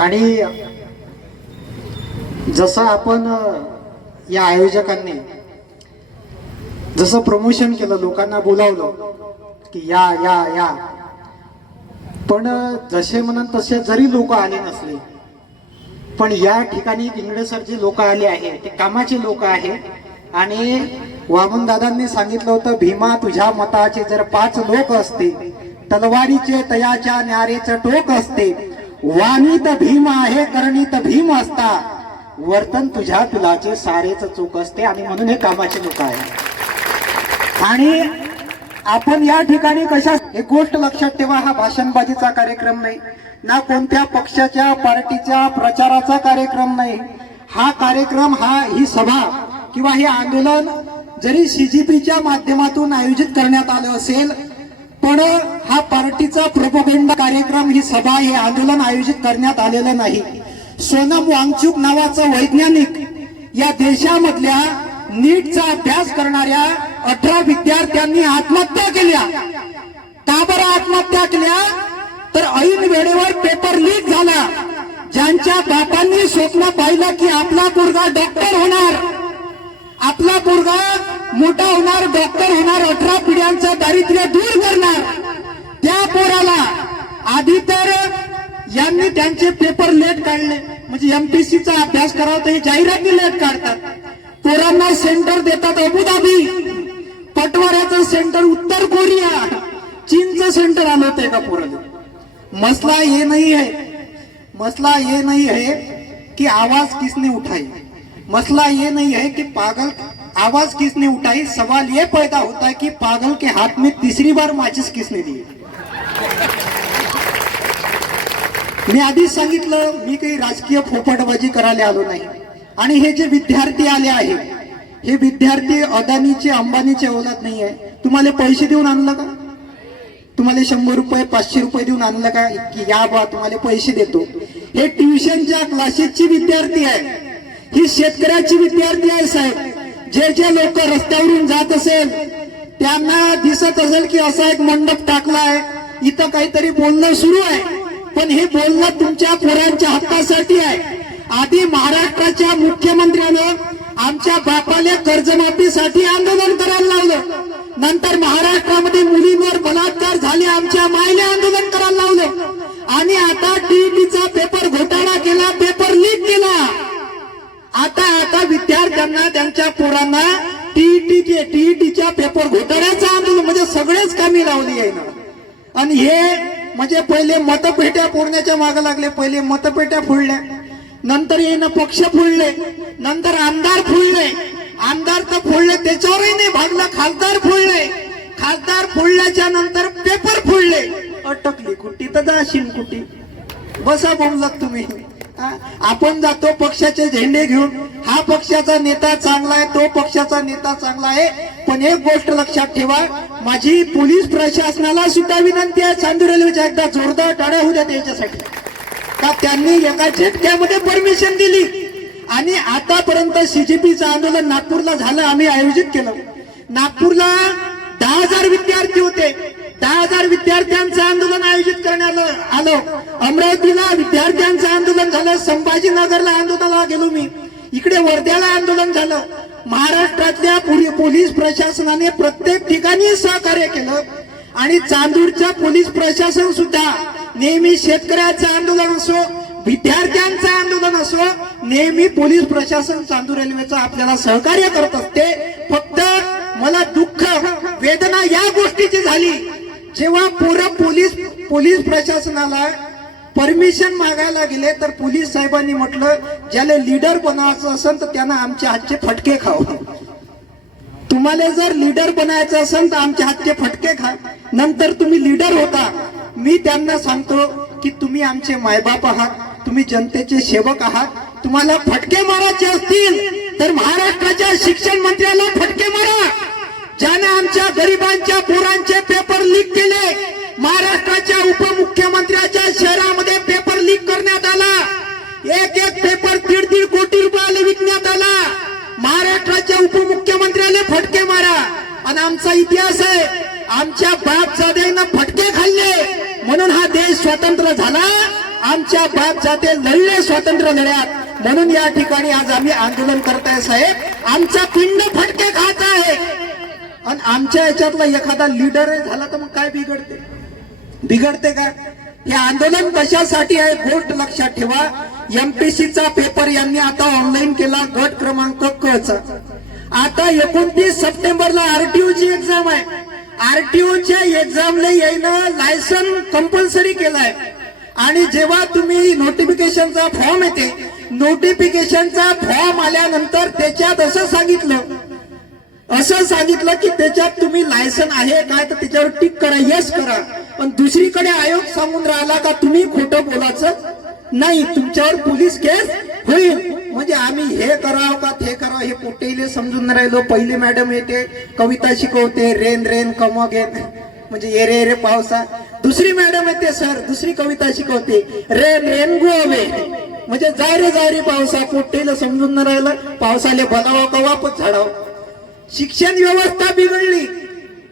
आणि जसं आपण या आयोजकांनी जसं प्रमोशन केलं, लोकांना बोलावलं की या या या, पण जसे म्हणून तसे जरी लोक आले नसले, पण या ठिकाणी इंगळे सर जे लोक आले आहे ते कामाचे लोक आहे. आणि वामन दादांनी सांगितलं होतं, भीमा तुझ्या मताचे जर 5 लोक असते, तलवारीचे तयाच्या न्यारेचं टोक असते, वाणीत भीम आहे करणीत भीम असता, वर्तन तुझ्या तुलाचे सारेच चूक असते. आणि म्हणून हे कामाचे लोक आहे. आणि आपण या ठिकाणी कशा, एक गोष्ट लक्षात ठेवा, हा भाषणबाजीचा कार्यक्रम नाही, ना कोणत्या पक्षाच्या पार्टीच्या प्रचाराचा कार्यक्रम नाही. हा कार्यक्रम, ही सभा किंवा हे आंदोलन जरी सीजीपीच्या माध्यमातून आयोजित करण्यात आलं असेल, पण हा पार्टीचा प्रोपगेंडा कार्यक्रम, ही सभा, हे आंदोलन आयोजित करण्यात आलेलं नाही. सोनम वांगचुक नावाचं वैज्ञानिक या देशामधल्या नीटचा अभ्यास करणाऱ्या 18 विद्यार्थ्यांनी आत्महत्या केल्या. का बरं आत्महत्या केल्या? तर ऐन वेळेवर पेपर लीक झाला. ज्यांच्या बापांनी स्वप्न पाहिलं की आपला पोरगा डॉक्टर होणार, आपला पोरगा मोठा होणार, डॉक्टर होणार, 18 पिढ्यांचं दारिद्र्य दूर करणार, त्या पोराला आधी तर यांनी त्यांचे पेपर लेट काढले. म्हणजे एमपीसीचा अभ्यास करावा तर हे जाहिराती लेट काढतात. पोरांना सेंटर देतात अबुधाबी, पटवाऱ्याचं सेंटर उत्तर कोरिया, चीनचं सेंटर आलं होतं एका पोराला. मसला ये नहीं है, मसला ये नहीं है कि आवाज किसने उठाई, मसला ये नहीं है कि पागल आवाज किसने उठाई, सवाल ये पैदा होता है कि पागल के हाथ में तीसरी बार माचिस किसने दी. मी आधीच सांगितलं, मी काही राजकीय फोपटबाजी करायला आलो नाही. आणि हे जे विद्यार्थी आले आहेत, हे विद्यार्थी अदानीचे अंबानीचे औलाद नाही आहे. तुम्हाला पैसे देऊन आणलं का? तुम्हाला 100 रुपये 500 रुपये देऊन आणलं का की या बा तुम्हाला पैसे देतो? हे ट्युशनच्या क्लासेसची विद्यार्थी आहे, ही शेतकऱ्याची विद्यार्थी आहे. साहेब, जे लोक रस्त्यावरून जात असेल त्यांना दिसत असेल की असा एक मंडप टाकलाय, इथं काहीतरी बोलणं सुरू आहे, पण हे बोलणं तुमच्या पोरांच्या हक्कासाठी आहे. आधी महाराष्ट्राच्या मुख्यमंत्र्यानं आमच्या बापाला कर्जमाफीसाठी आंदोलन करायला लावलं, नंतर महाराष्ट्रामध्ये मुलींवर बलात्कार झाले, आमच्या मायले आंदोलन करायला लावलं, आणि आता टीईटीचा पेपर घोटाळा केला, पेपर लीक केला. आता विद्यार्थ्यांना, त्यांच्या पोरांना टीईटीच्या पेपर घोटाळ्याचं आंदोलन, म्हणजे सगळेच कामी लावली आहे ना. आणि हे म्हणजे पहिले मतपेट्या फोडण्याच्या मागे लागले, पहिले मतपेट्या फोडल्या, नंतर येणं पक्ष फोडले, नंतर आमदार फोडले, आमदार तर फोडले त्याच्यावरही नाही भागला, खासदार फोडले, खासदार फोडल्याच्या नंतर पेपर फोडले. अटकली कुठे तर जाशील कुठे, बसा बोललात तुम्ही. आपण जातो पक्षाचे झेंडे घेऊन, हा पक्षाचा नेता चांगला आहे, तो पक्षाचा नेता चांगला आहे, पण एक गोष्ट लक्षात ठेवा, माझी पोलीस प्रशासनाला सुद्धा विनंती आहे, चांदूर रेल्वेच्या एकदा जोरदार टाळ्या होऊ द्या त्याच्यासाठी, का त्यांनी एका झटक्यामध्ये परमिशन दिली. आणि आतापर्यंत सीजीपीचं आंदोलन नागपूरला झालं, आम्ही आयोजित केलं. नागपूरला 10,000 विद्यार्थी होते, 10,000 विद्यार्थ्यांचं आंदोलन आयोजित करण्यात आलं. अमरावतीला विद्यार्थ्यांचं आंदोलन झालं, संभाजीनगरला आंदोलनाला गेलो मी, इकडे वर्ध्याला आंदोलन झालं. महाराष्ट्रातल्या पोलीस प्रशासनाने प्रत्येक ठिकाणी सहकार्य केलं. आणि चांदूरच्या पोलीस प्रशासन सुद्धा नेहमी शेतकऱ्याचं आंदोलन असो, विद्यार्थ्यांचं आंदोलन असो, नेहमी पोलीस प्रशासन चांदूर रेल्वेचं आपल्याला सहकार्य करत असते. फक्त मला दुःख, वेदना या गोष्टीची झाली, जेव्हा पोलीस प्रशासनाला परमिशन मागायला गेले, तर पोलीस साहेबांनी म्हटलं, ज्याला लीडर बनायचं असेल तर त्यांना आमच्या हातचे फटके खाव. तुम्हाला जर लीडर बनायचं असेल तर आमच्या हातचे फटके खा, नंतर तुम्ही लीडर होता. मी त्यांना सांगतो की तुम्ही आमचे मायबाप आहात, तुम्ही जनतेचे सेवक आहात. तुम्हाला फटके मारायचे असतील तर महाराष्ट्राच्या शिक्षण मंत्र्याला फटके मारा, ज्याने आमच्या गरिबांच्या पोरांचे पेपर लीक केले. महाराष्ट्राच्या उपमुख्यमंत्र्याच्या शहरामध्ये पेपर लीक करण्यात आला, एक पेपर 1.5 कोटी रुपयाला विकण्यात आला. महाराष्ट्राच्या उपमुख्यमंत्र्याला फटके मारा. आणि आमचा इतिहास आहे, आमच्या बापजाद्यांना फटके खाल्ले म्हणून हा देश स्वतंत्र झाला. आमच्या बाप जाते लढले स्वातंत्र्य लढ्यात, म्हणून या ठिकाणी आज आम्ही आंदोलन करताय साहेब. आमचा पिंड फटके खात आहे. आणि आमच्या याच्यातला एखादा लीडर झाला तर मग काय बिघडते का? हे आंदोलन कशासाठी आहे गोष्ट लक्षात ठेवा. एमपीसीचा पेपर यांनी आता ऑनलाईन केला, गट क्रमांक क चा. आता 29 सप्टेंबरला आरटीओ ची एक्झाम आहे. आरटीओच्या एक्झामला येणं लायसन कंपल्सरी केलाय. आणि जेव्हा तुम्ही नोटिफिकेशनचा फॉर्म येते, नोटिफिकेशनचा फॉर्म आल्यानंतर त्याच्यात असं सांगितलं की त्याच्यात तुम्ही लायसन आहे काय तर त्याच्यावर टिक करा, येस करा. पण दुसरीकडे आयोग सांगून राहिला का तुम्ही खोटं बोलायचं नाही, तुमच्यावर पोलीस केस होईल. म्हणजे आम्ही हे करावं का ते करावं हे कुठेही समजून राहिलो. पहिली मॅडम येते कविता शिकवते, रेन रेन कम अगेन म्हणजे ये रे पावसा. दुसरी मॅडम येते सर दुसरी कविता शिकवते, रेन रेन गो अवे म्हणजे जाय रे पावसा. कुठेही समजून न राहिलं, पावसाले भलावा का वापस झाडावं. शिक्षण व्यवस्था बिघडली.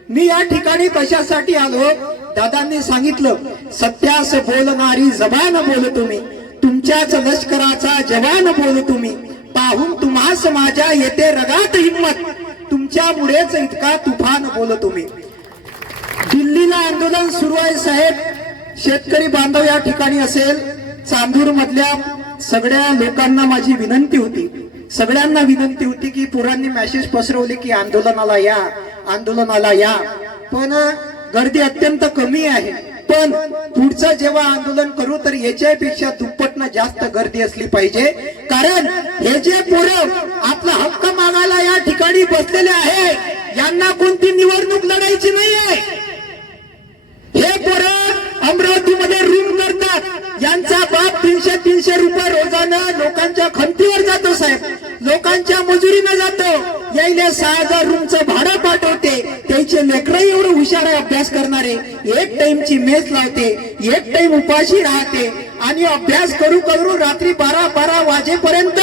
मी या ठिकाणी कशासाठी आलो? दादांनी सांगितलं सत्यास बोलणारी जबान बोल तुम्ही, तुमच्याच लष्कराचा जवान बोल तुम्ही. पाहून तुम्हास माझ्या येते रगात हिम्मत, तुमच्यामुळेच इतका तुफान बोल तुम्ही. दिल्लीला आंदोलन सुरू आहे साहेब. शेतकरी बांधव या ठिकाणी असेल, चांदूर मधल्या सगळ्या लोकांना माझी विनंती होती, सगळ्यांना विनंती होती की पोरांनी मेसेज पसरवले की आंदोलनाला या. पण गर्दी अत्यंत कमी आहे. पण पुढचं जेव्हा आंदोलन करू तर याच्यापेक्षा दुप्पटनं जास्त गर्दी असली पाहिजे. कारण हे जे पोरं आपला हक्क मागायला या ठिकाणी बसलेले आहे, यांना कोणती निवडणूक लढायची नाही आहे. हे पोरं अमरावतीमध्ये रूम करतात, यांचा बाप 300 रुपये रोजानं लोकांच्या खंतीवर जातो साहेब, लोकांच्या मजुरीनं जातो. यायला 6000 रूमचं भाडं पाठवते. त्याचे लेकरही एवढं हुशार आहे अभ्यास करणारे, एक टाइमची मेस लावते, एक टाइम उपाशी राहते आणि अभ्यास करू रात्री 12 वाजेपर्यंत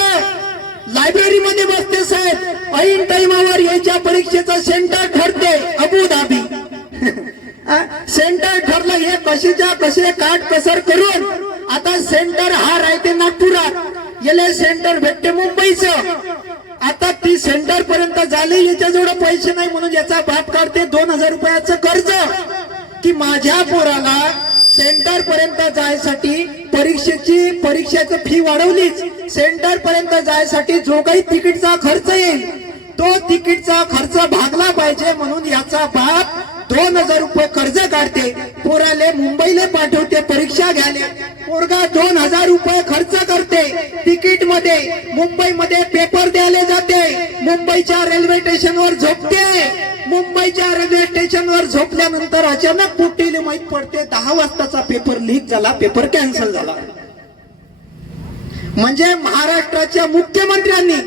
लायब्ररीमध्ये बसते साहेब. ऐन टाइमावर याच्या परीक्षेचं सेंटर ठरते अबुधाबी. सेंटर ठरलं हे कसे काट कसर करून आता सेंटर हा राहते नागपुरात, याला सेंटर भेटते मुंबईचं. आता ती सेंटर पर्यंत झाले, याच्याजवळ पैसे नाही म्हणून याचा बाप काढते 2000 रुपयाचं कर्ज की माझ्या पोराला सेंटर पर्यंत जायसाठी परीक्षेचं फी वाढवलीच. सेंटर पर्यंत जायसाठी जो काही तिकीटचा खर्च येईल तो तिकीटचा खर्च भागला पाहिजे म्हणून याचा बाप 2000 रुपये कर्ज काढते, पोराले मुंबईला पाठवते परीक्षा घ्यायला. पोरगा 2000 रुपये खर्च करते तिकीट मध्ये, मुंबईमध्ये पेपर द्यायला जाते, मुंबईच्या रेल्वे स्टेशनवर झोपते. मुंबईच्या रेल्वे स्टेशनवर झोपल्यानंतर अचानक पोटीला माहित पडते 10 वाजताचा पेपर लीक झाला, पेपर कॅन्सल झाला. म्हणजे महाराष्ट्राच्या मुख्यमंत्र्यांनी,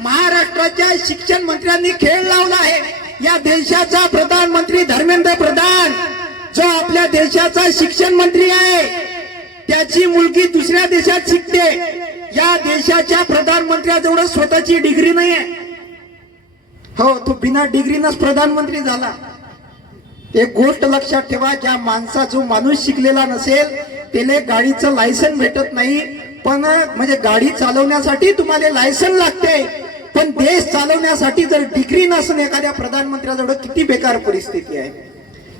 महाराष्ट्राच्या शिक्षण मंत्र्यांनी खेळ लावला आहे. या देशाचा प्रधानमंत्री धर्मेंद्र प्रधान जो आपल्या देशाचा शिक्षण मंत्री आहे, त्याची मुलगी दुसऱ्या देशात शिकते. या देशाच्या प्रधानमंत्र्याजवळ स्वतःची डिग्री नाही आहे. हो, तो बिना डिग्रीनच प्रधानमंत्री झाला. एक गोष्ट लक्षात ठेवा, ज्या जो माणूस शिकलेला नसेल त्याला गाडीचं लायसन भेटत नाही. पण म्हणजे गाडी चालवण्यासाठी तुम्हाला लायसन लागते, पण देश चालवण्यासाठी जर डिग्री नसेल एखाद्या प्रधानमंत्र्याजवळ किती बेकार परिस्थिती आहे.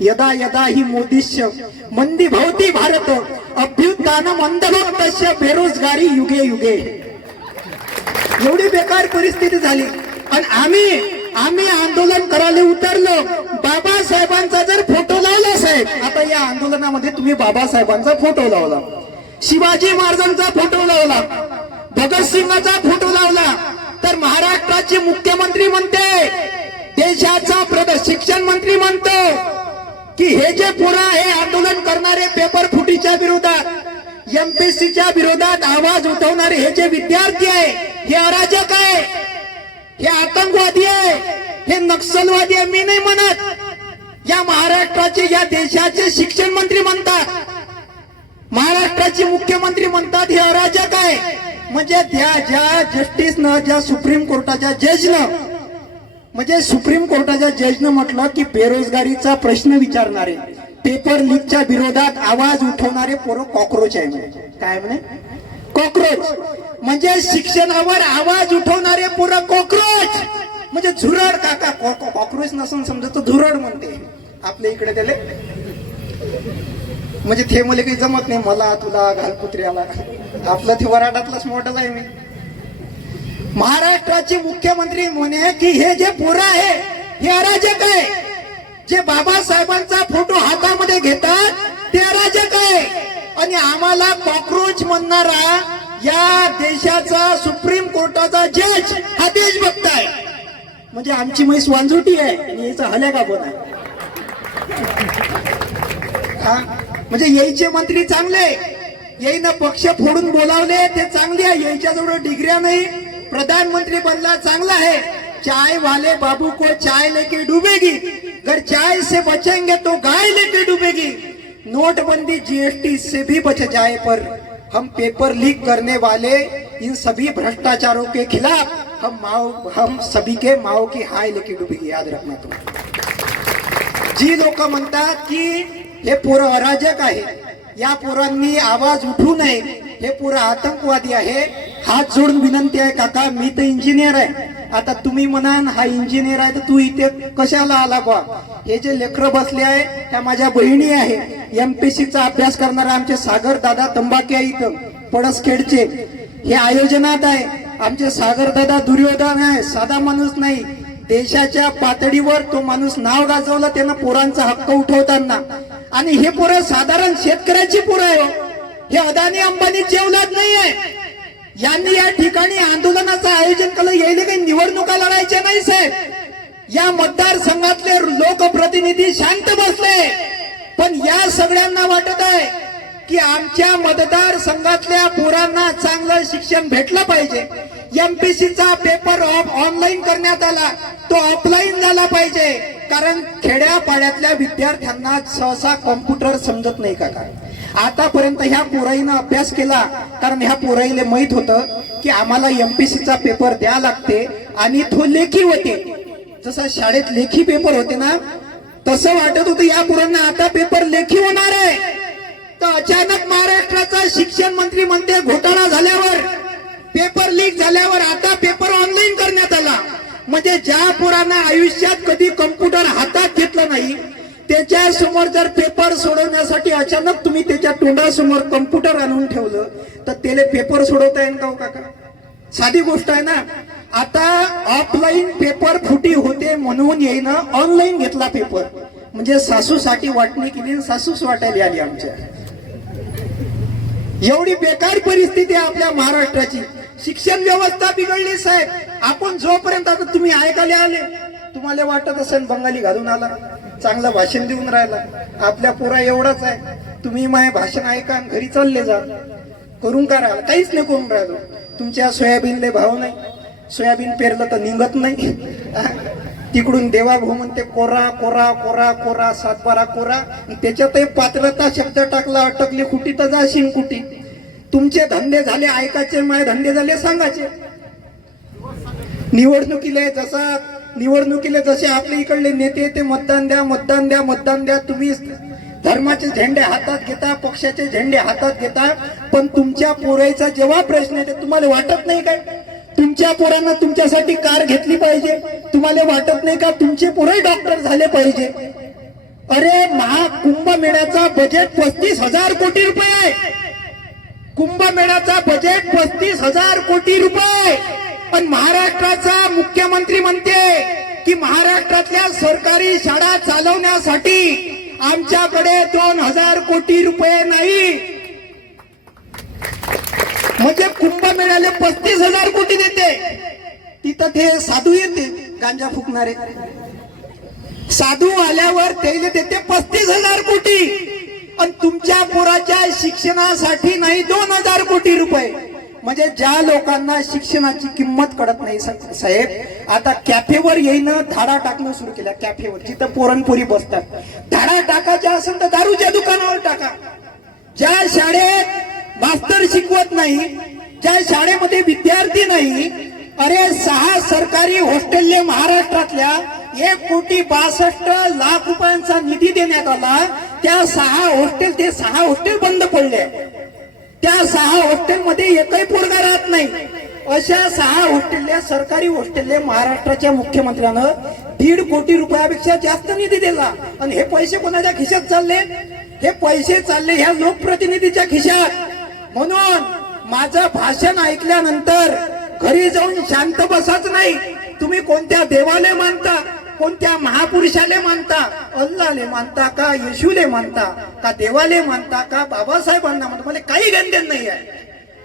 यदा यदा ही मोदीश्य मंदी भवती भारत अभ्युत्थानम अंधभक्तस्य बेरोजगारी युगे युगे. एवढी बेकार परिस्थिती झाली. आणि आम्ही आंदोलन करायला उतरलो. बाबासाहेबांचा जर फोटो लावला साहेब, आता या आंदोलनामध्ये तुम्ही बाबासाहेबांचा फोटो लावला, शिवाजी महाराजांचा फोटो लावला, भगतसिंगाचा फोटो लावला, तर महाराष्ट्राचे मुख्यमंत्री म्हणते, देशाचा शिक्षण मंत्री म्हणतो की हे जे पोरं आहे आंदोलन करणारे पेपर फुटीच्या विरोधात, एमपीएससीच्या विरोधात आवाज उठवणारे हे जे विद्यार्थी आहे हे अराजक आहे, हे आतंकवादी आहे, हे नक्षलवादी आहे. मी नाही म्हणत, या महाराष्ट्राचे या देशाचे शिक्षण मंत्री म्हणतात, महाराष्ट्राचे मुख्यमंत्री म्हणतात हे अराजक आहे. म्हणजे ज्या जस्टिसनं, ज्या सुप्रीम कोर्टाच्या जजनं, म्हणजे सुप्रीम कोर्टाच्या जजनं म्हटलं की बेरोजगारीचा प्रश्न विचारणारे पेपर लीकच्या विरोधात आवाज उठवणारे पोरं कॉक्रोच आहे म्हणे. काय म्हणे? कॉक्रोच. म्हणजे शिक्षणावर आवाज उठवणारे पोरं कॉक्रोच म्हणजे झुरड. काका कॉक्रोच नसून समजत झुरड म्हणते आपल्या इकडे त्याले. म्हणजे ते मला काही जमत नाही, मला तुला घालपुत्र्याला. आपलं ते वराडातलंच मॉडेल आहे. मी महाराष्ट्राचे मुख्यमंत्री म्हणे की हे जे पोरं आहे हे अराजक आहे. जे बाबासाहेबांचा फोटो हातामध्ये घेतात ते अराजक आहे. आणि आम्हाला कॉक्रोच म्हणणारा या देशाचा सुप्रीम कोर्टाचा जज हा देशभक्त आहे. म्हणजे आमची म्हैस वांजुटी आहे आणि याचा हल्या का बोला. म्हणजे यायचे मंत्री चांगले, येईनं पक्ष फोडून बोलावले ते चांगले आहे. याच्याजवळ डिग्र्या नाही, प्रधानमंत्री बनला चांगला है. चाय वाले बाबू को चाय लेके डूबेगी, अगर चाय से बचेंगे तो गाय लेके डूबेगी. नोटबंदी जीएसटी से भी बच जाए पर हम पेपर लीक करने वाले इन सभी भ्रष्टाचारों के खिलाफ हम सभी के माओ की हाय लेके डूबेगी. याद रखना तुम. जी लोक म्हणतात की हे पोरं अराजक आहे, या पोरांनी आवाज उठू नये, हे पोरं आतंकवादी आहे. हात जोडून विनंती आहे काका, मी तर इंजिनियर आहे. आता तुम्ही म्हणाल हा इंजिनियर आहे तर तू इथे कशाला आला बा. हे जे लेकरं बसले आहे त्या माझ्या बहिणी आहे. एमपीसीचा अभ्यास करणारा आमचे सागर दादा तंबाके आहे इथं पडसखेडचे, हे आयोजनात आहे. आमचे सागर दादा दुर्योधन आहे, साधा माणूस नाही. देशाच्या पातळीवर तो माणूस नाव गाजवलं त्यानं पोरांचा हक्क उठवताना. आणि हे पोरं साधारण शेतकऱ्याची पोरं आहे. हे अदानी अंबानीची औलाद नाही आहे. यांनी या ठिकाणी आंदोलनाचं आयोजन केलं. यायला काही निवडणुका लढायच्या नाही साहेब. या मतदारसंघातले लोकप्रतिनिधी शांत बसले, पण या सगळ्यांना वाटत आहे की आमच्या मतदारसंघातल्या पोरांना चांगलं शिक्षण भेटलं पाहिजे. एमपीसीचा पेपर ऑनलाईन करण्यात आला, तो ऑफलाईन झाला पाहिजे. कारण खेड्यापाड्यातल्या विद्यार्थ्यांना सहसा कॉम्प्युटर समजत नाही काका. आतापर्यंत ह्या पोराईनं अभ्यास केला, कारण ह्या पोराईला माहित होतं की आम्हाला एमपीसीचा पेपर द्या लागते आणि तो लेखी होते. जसं शाळेत लेखी पेपर होते ना, तसं वाटत होतं या पोरांना आता पेपर लेखी होणार आहे. तर अचानक महाराष्ट्राचा शिक्षण मंत्री म्हणते घोटाळा झाल्यावर, पेपर लीक झाल्यावर आता पेपर ऑनलाईन करण्यात आला. म्हणजे ज्या पोरांना आयुष्यात कधी कम्प्युटर हातात घेतलं नाही त्याच्या समोर जर पेपर सोडवण्यासाठी अचानक तुम्ही त्याच्या तोंडासमोर कम्प्युटर आणून ठेवलं तर त्याला पेपर सोडवता येईल का हो काका? साधी गोष्ट आहे ना. आता ऑफलाईन पेपर फुटी होते म्हणून येईनं ऑनलाईन घेतला पेपर. म्हणजे सासूसाठी वाटणी केली, सासूस वाटायला आली आमच्या. एवढी बेकार परिस्थिती आहे आपल्या महाराष्ट्राची. शिक्षण व्यवस्था बिघडली साहेब. आपण जोपर्यंत, आता तुम्ही ऐकायला आले, तुम्हाला वाटत असेल बंगाली घालून आला, चांगलं भाषण देऊन राहिला. आपल्या पोरा एवढंच आहे, तुम्ही माझे भाषण ऐका आणि घरी चालले जा. करून का राहिला? काहीच नाही करून राहिलो. तुमच्या सोयाबीनले भाव नाही, सोयाबीन पेरलं तर निघत नाही. तिकडून देवाभाऊ म्हणते कोरा कोरा कोरा कोरा 7-12 कोरा. त्याच्यातही पात्रता शब्द टाकला, अटकली कुठी तर जाशील कुठी. तुमचे धंदे झाले ऐकायचे, माझे धंदे झाले सांगायचे. निवडणुकीले जसे आपल्या इकडले नेते ते मतदान द्या मतदान द्या मतदान द्या. तुम्ही धर्माचे झेंडे हातात घेता, पक्षाचे झेंडे हातात घेता, पण तुमच्या पोराचा जेव्हा प्रश्न येते तुम्हाला वाटत नाही काय तुमच्या पोरांना तुमच्यासाठी कार घेतली पाहिजे? तुम्हाला वाटत नाही का तुमचे पोरही डॉक्टर झाले पाहिजे? अरे कुंभमेळ्याचा बजेट 35,000 कोटी रुपये आहे. कुंभमेळ्याचा बजेट 35,000 कोटी रुपये. पण महाराष्ट्राचा मुख्यमंत्री म्हणते की महाराष्ट्रातल्या सरकारी शाळा चालवण्यासाठी आमच्याकडे 2,000 कोटी रुपये नाही. म्हणजे कुंभमेळ्याला 35,000 कोटी देते. तिथं ते साधू येते गांजा फुकणारे, साधू आल्यावर त्याला देते 35,000 कोटी. आणि तुमच्या पोराच्या शिक्षणासाठी नाही 2,000 कोटी रुपये. म्हणजे ज्या लोकांना शिक्षणाची किंमत कळत नाही साहेब, आता कॅफेवर येईनं धाडा टाकणं सुरू केल्या. कॅफेवर जिथं पोरणपोरी बसतात, धाडा टाकायच्या असेल तर दारूच्या दुकानावर टाका. ज्या शाळेत मास्तर शिकवत नाही, ज्या शाळेमध्ये विद्यार्थी नाही, अरे 6 सरकारी हॉस्टेलले महाराष्ट्रातल्या 1,62,00,000 रुपयांचा निधी देण्यात आला. त्या 6 हॉस्टेल बंद पडले. त्या 6 हॉस्टेलमध्ये एकही पोरगा राहत नाही. अशा 6 हॉस्टेलला, सरकारी हॉस्टेलला महाराष्ट्राच्या मुख्यमंत्र्यानं 1.5 कोटी रुपयापेक्षा जास्त निधी दिला. आणि हे पैसे कोणाच्या खिशात चालले? हे पैसे चालले ह्या लोकप्रतिनिधीच्या खिशात. म्हणून माझं भाषण ऐकल्यानंतर घरी जाऊन शांत बसाच नाही. तुम्ही कोणत्या देवाले मानता, कोणत्या महापुरुषाले मानता, अल्लाहले मानता का, येशूले मानता का, देवाले मानता का, बाबासाहेबांना मानता, मला काही घेणदेण नाही आहे.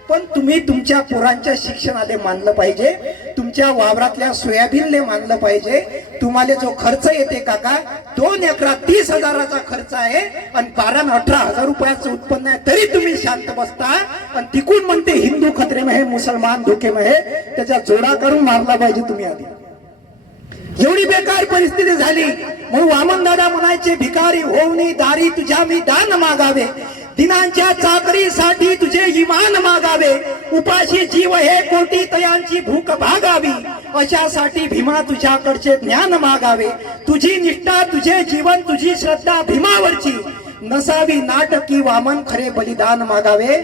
पण तुम्ही तुमच्या पोरांच्या शिक्षणाला मानलं पाहिजे, तुमच्या वावरातल्या सोयाबीनले मानलं पाहिजे. तुम्हाला जो खर्च येते काका, 2 एकरात 30,000चा खर्च आहे आणि 12-18 रुपयाचं उत्पन्न आहे, तरी तुम्ही शांत बसता. आणि तिकून म्हणते हिंदू खतरे में है, मुसलमान धोके में है. त्याचा जोडा करून मारला पाहिजे तुम्ही आधी. एवढी बेकार परिस्थिती झाली. म्हणून वामनदादा म्हणायचे, भिकारी होऊनी दारी तुझ्या मी दान मागावे, दिनांच्या चाकरीसाठी तुझे इमान मागावे, उपाशी जीव हे कोटी तयांची भूक भागावी, अशासाठी भीमा तुझ्याकडचे ज्ञान मागावे, तुझी निष्ठा तुझे जीवन तुझी श्रद्धा भीमावरची, नसावी नाटकी वामन खरे बलिदान मागावे.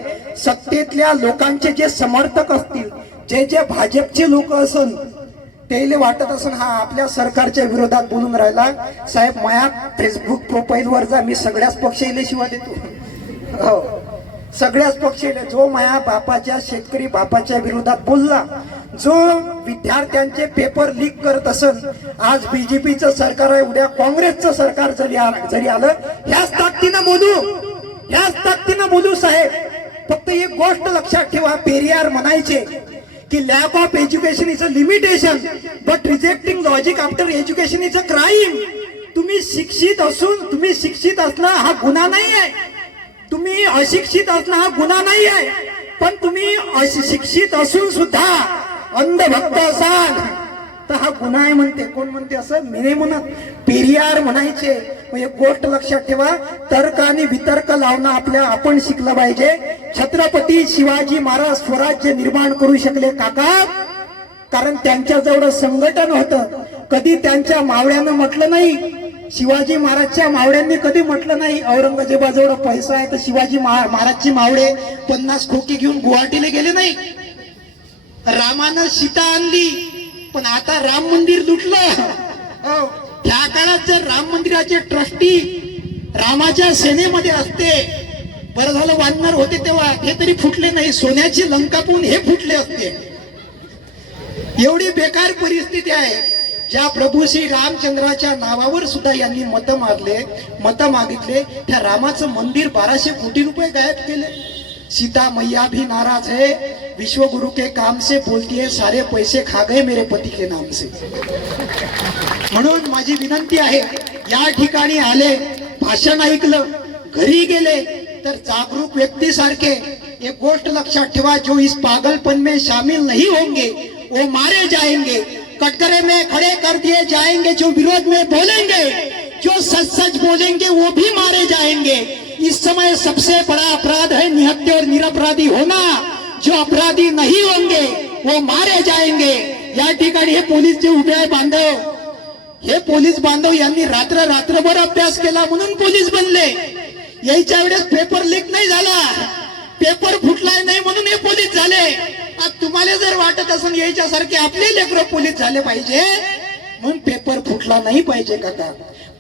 सत्तेतल्या लोकांचे जे समर्थक असतील, जे भाजपचे लोक असन, त्याला वाटत असून हा आपल्या सरकारच्या विरोधात बोलून राहिला. साहेब, माया फेसबुक प्रोफाईलवर जा, मी सगळ्याच पक्षाला शिवा देतो. हो, सगळ्याच पक्षाला. जो माया बापाच्या, शेतकरी बापाच्या विरोधात बोलला, जो विद्यार्थ्यांचे पेपर लीक करत असन, आज बीजेपीचं सरकार आहे, उद्या काँग्रेसचं सरकार जरी आलं, ह्याच ताकदीनं बोलू साहेब. फक्त एक गोष्ट लक्षात ठेवा, पेरियार म्हणायचे की lack of education is a limitation but rejecting logic after education is a crime. तुम्ही शिक्षित असणं हा गुन्हा नाही आहे, तुम्ही अशिक्षित असणं हा गुन्हा नाही आहे. पण तुम्ही अशिक्षित असून सुद्धा अंधभक्त असाल तर हा गुन्हा आहे म्हणते. कोण म्हणते असं? मी नाही म्हणत, पेरियार म्हणायचे. एक गोष्ट लक्षात ठेवा, तर्क आणि वितर्क लावणं आपण शिकलं पाहिजे. छत्रपती शिवाजी महाराज स्वराज्य निर्माण करू शकले काका, कारण त्यांच्याजवळ संघटन होतं. कधी त्यांच्या मावळ्यानं म्हटलं नाही, शिवाजी महाराजच्या मावळ्यांनी कधी म्हटलं नाही औरंगजेबाजवळ पैसा आहे तर शिवाजी महाराजची मावळे 50 खोकी घेऊन गुवाहाटीला गेले नाही. रामानं सीता आणली, पण आता राम मंदिर लुटलं. त्या काळात जर राम मंदिराचे ट्रस्टी रामाच्या सेनेमध्ये असते, बरं झालं वानर होते तेव्हा, हे तरी फुटले नाही. सोन्याची लंका पाहून हे फुटले असते. एवढी बेकार परिस्थिती आहे. ज्या प्रभू श्री रामचंद्राच्या नावावर सुद्धा यांनी मत मागितले, त्या रामाचं मंदिर 1200 कोटी रुपये गायब केले. सीता मैया भी नाराज है, विश्व गुरु के काम से बोलती है, सारे पैसे खा गए मेरे पती के नाम से. म्हणून माझी विनंती आहे, या ठिकाणी आले, भाषण ऐकलं, घरी गेले तर जागरूक व्यक्तीसारखे एक गोष्ट लक्षात ठेवा, जो इस पागलपन में शामिल नहीं होंगे वो मारे जाएंगे. कटघरे में खड़े कर दिए जाएंगे. जो विरोध में बोलेंगे, जो सच बोलेंगे वो भी मारे जाएंगे. इस समय सबसे बड़ा अपराध है निहत्थे और निरपराधी होना. जो अपराधी नहीं होंगे वो मारे जाएंगे. या ठिकाणी हे पोलीस जे उभे आहे बांधव, हे पोलीस बांधव यांनी रात्रभर अभ्यास केला म्हणून पोलीस बनले. यायच्या वेळेस पेपर लीक नाही झाला, पेपर फुटलाय नाही म्हणून हे पोलीस झाले. आज तुम्हाला जर वाटत असेल याच्यासारखे आपले लेकरं पोलीस झाले पाहिजे, म्हणून पेपर फुटला नाही पाहिजे काका,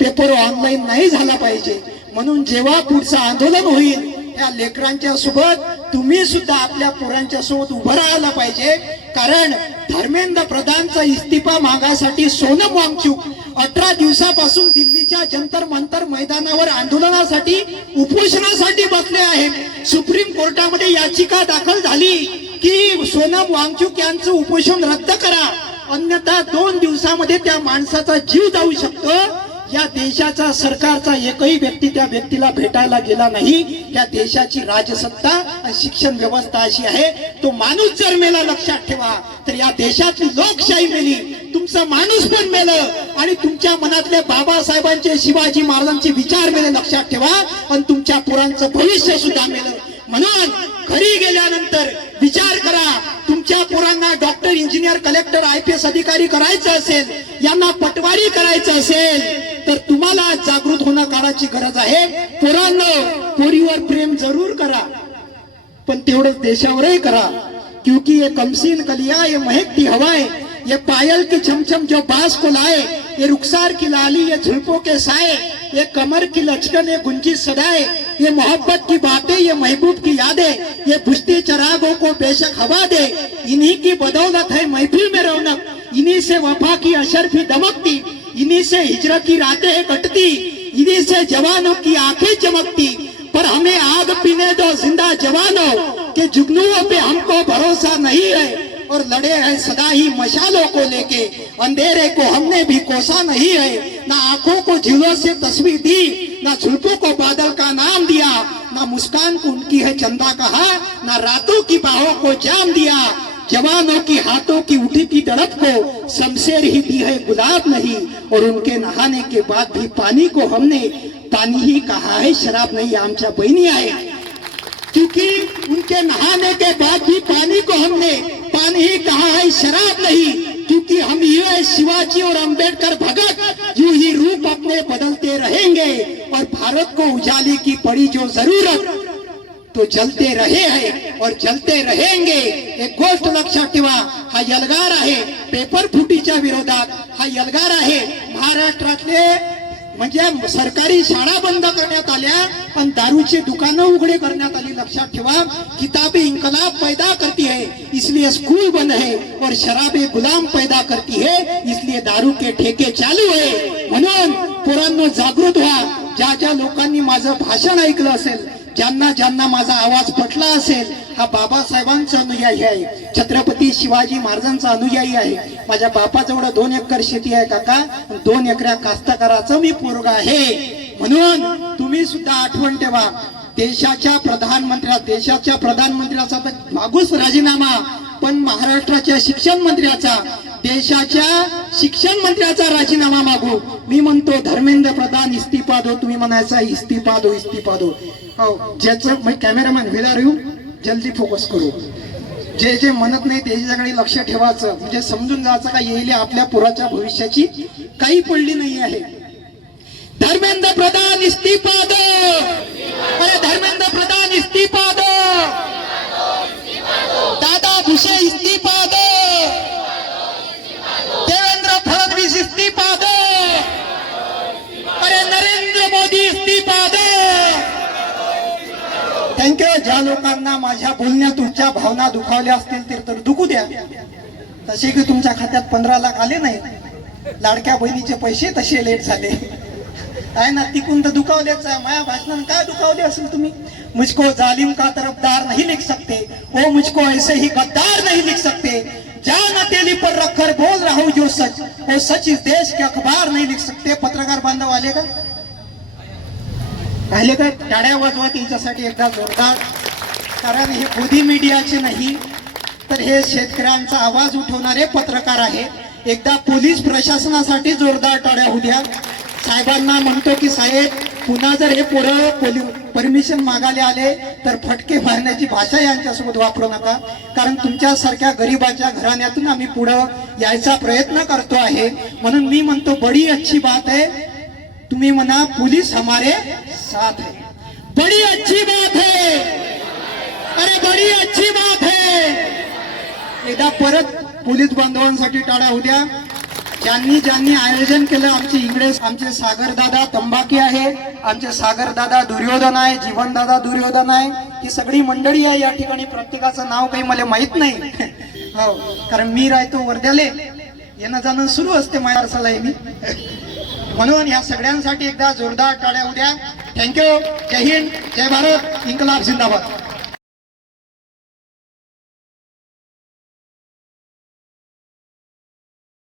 पेपर ऑनलाईन नाही झाला पाहिजे. म्हणून जेव्हा पुढचं आंदोलन होईल, त्या लेकरांच्या सोबत तुम्ही सुद्धा आपल्या पोरांच्या सोबत उभं राहायला पाहिजे. कारण धर्मेंद्र प्रधानचा इस्तिफा मागासाठी सोनम वांगचुक 18 दिवसापासून दिल्लीच्या जंतर मंतर मैदानावर आंदोलनासाठी, उपोषणासाठी बसले आहेत. सुप्रीम कोर्टामध्ये याचिका दाखल झाली की सोनम वांगचुक यांचं उपोषण रद्द करा, अन्यथा 2 दिवसामध्ये त्या माणसाचा जीव जाऊ शकतो. या देशाचा, सरकारचा एकही व्यक्ती त्या व्यक्तीला भेटायला गेला नाही. त्या देशाची राजसत्ता आणि शिक्षण व्यवस्था अशी आहे, तो माणूस जर मेला, लक्षात ठेवा, तर या देशातली लोकशाही मेली, तुमचा माणूस पण मेलं आणि तुमच्या मनातले बाबासाहेबांचे, शिवाजी महाराजांचे विचार मेले, लक्षात ठेवा. आणि तुमच्या पोरांचं भविष्य सुद्धा मेलं. म्हणून घरी गेल्यानंतर विचार करा. तुमच्या पोरांना डॉक्टर, इंजिनियर, कलेक्टर, IPS अधिकारी करायचं असेल, यांना पटवारी करायचं असेल, तर तुम्हाला जागृत होणं काळाची गरज आहे. पोरांनो, पोरीवर प्रेम जरूर करा, पण तेवढंच देशावरही करा. क्योंकि ये कमसीन कलिया, ये महकती हवाएं, ये पायल के छमछम जो बास को लाए, ये रुखसार की लाली, ये झुल्फों के साए, ये कमर की लचकन, ये गुंजी सदाए, ये मोहब्बत की बातें, ये महबूब की यादें, ये बुझती चरागों को बेशक हवा दे. इन्हीं की बदौलत है महफिल में रौनक, इन्हीं से वफा की अशरफी दमकती, इन्हीं से हिजरत की रातें कटती, इन्हीं से जवानों की आंखें चमकती. पर हमें आग पीने दो जिंदा जवानों, के जुगनुओं पे हमको भरोसा नहीं है, और लड़े हैं सदा ही मशालों को लेके. अंधेरे को हमने भी कोसा नहीं है, ना आंखों को झीलों से तस्वीर दी, ना झुल्फों को बादल का नाम दिया, ना मुस्कान को उनकी है चंदा कहा, ना रातों की बाहों को जाम दिया. जवानों की हाथों की उठी की तड़प को शमशेर ही दी है, गुलाब नहीं. और उनके नहाने के बाद भी पानी को हमने पानी ही कहा है, शराब नहीं. आमच्या बहिणी आहे, क्योंकि उनके नहाने के बाद भी पानी को हमने पानी ही कहा है, शराब नहीं. क्योंकि हम ये शिवाजी और अंबेडकर भगत यूं ही रूप अपने बदलते रहेंगे. और भारत को उजाले की पड़ी जो जरूरत, तो जलते रहे हैं और जलते रहेंगे. एक गोष्ट लक्षात ठेवा, हा एल्गार आहे पेपर फुटीच्या विरोधात. हा एल्गार आहे महाराष्ट्रातले, म्हणजे सरकारी शाळा बंद करण्यात आल्या, पण दारूचे दुकानं उघडे करण्यात आली. लक्षात ठेवा, किताबें इनकलाब पैदा करती है, इसलिए स्कूल बंद है. और शराबे गुलाम पैदा करती है, इसलिए दारू के ठेके चालू है. म्हणून पोरांनो, जागृत व्हा. ज्या ज्या लोकांनी माझं भाषण ऐकलं असेल, ज्यांना ज्यांना माझा आवाज पटला असेल, हा बाबासाहेबांचा अनुयायी आहे, छत्रपती शिवाजी महाराजांचा अनुयायी आहे. माझ्या बापाजवळ 2 एकर शेती आहे काका, 2 एकरा कास्तकाराचं मी पोरगा आहे. म्हणून तुम्ही सुद्धा आठवण ठेवा, देशाच्या प्रधानमंत्र्याचा तर मागूच राजीनामा, पण महाराष्ट्राच्या शिक्षण मंत्र्याचा, देशाच्या शिक्षण मंत्र्याचा राजीनामा मागू. मी म्हणतो धर्मेंद्र प्रधान इस्तीफा दो. तुम्ही म्हणायचा इस्तीफा दो, इस्तीफा दो. हो, ज्याचं मी कॅमेरामॅन वेळा येऊ, जल्दी फोकस करू. जे जे म्हणत नाही त्याच्याकडे लक्ष ठेवायचं, म्हणजे समजून जायचं का येईल आपल्या पुराच्या भविष्याची काही पडली नाही आहे. धर्मेंद्र प्रधान इस्तीफा दो. अरे धर्मेंद्र प्रधान इस्तीफा दो. दादा भुसे इस्तीफा दो. देवेंद्र फडणवीस इस्तीफा दो. अरे नरेंद्र मोदी इस्तीफा दो. थँक्यू. ज्या लोकांना माझ्या बोलण्यात तुमच्या भावना दुखावल्या असतील तर दुखू द्या. तसे की तुमच्या खात्यात 15 लाख आले नाही, लाडक्या बहिणीचे पैसे तसे लेट झाले आहे ना, तिकून तर दुखावलेच आहे. माझ्या भाषणात काय दुखावले असेल तुम्ही? मुझको जालिम का तरफदार नहीं लिख सकते, वो मुझको ऐसे ही गद्दार नहीं लिख सकते. जान हथेली पर रखकर बोल रहा हूं जो सच, वो सच इस देश के अखबार नहीं लिख सकते. पत्रकार बांधव आले का? आले का? टाळ्या वाजवा त्यांच्यासाठी एकदा जोरदार. कारण हे मोदी मीडियाचे नाही, तर हे शेतकऱ्यांचा आवाज उठवणारे पत्रकार आहे. एकदा पोलीस प्रशासनासाठी जोरदार टाळ्या होऊ द्या. साहेबांना म्हणतो की साहेब, पुन्हा जर हे पोरं परमिशन मागायला आले तर फटके मारण्याची भाषा यांच्यासोबत वापरू नका. कारण तुमच्यासारख्या गरिबाच्या घराण्यातून आम्ही पुढं यायचा प्रयत्न करतो आहे. म्हणून मी म्हणतो बडी अच्छी बात है. तुम्ही म्हणा पुलिस हमारे साथ है. बड़ी अच्छी बात है. अरे बड़ी अच्छी बात है. एकदा परत पोलीस बांधवांसाठी टाळ्या होऊ द्या. ज्यांनी ज्यांनी आयोजन केलं, आमचे इंग्रज, आमचे सागरदादा तंबाकी आहे, आमचे सागरदादा दुर्योधन आहे, जीवनदादा दुर्योधन आहे, ही सगळी मंडळी आहे या ठिकाणी. प्रत्येकाचं नाव काही मला माहित नाही हो, कारण मी राहतो वर्ध्याले, येणं जाणं सुरू असते मायारसाला मी. म्हणून या सगळ्यांसाठी एकदा जोरदार टाळ्या होऊ द्या. थँक्यू. जय हिंद, जय भारत, इन्कलाब जिंदाबाद.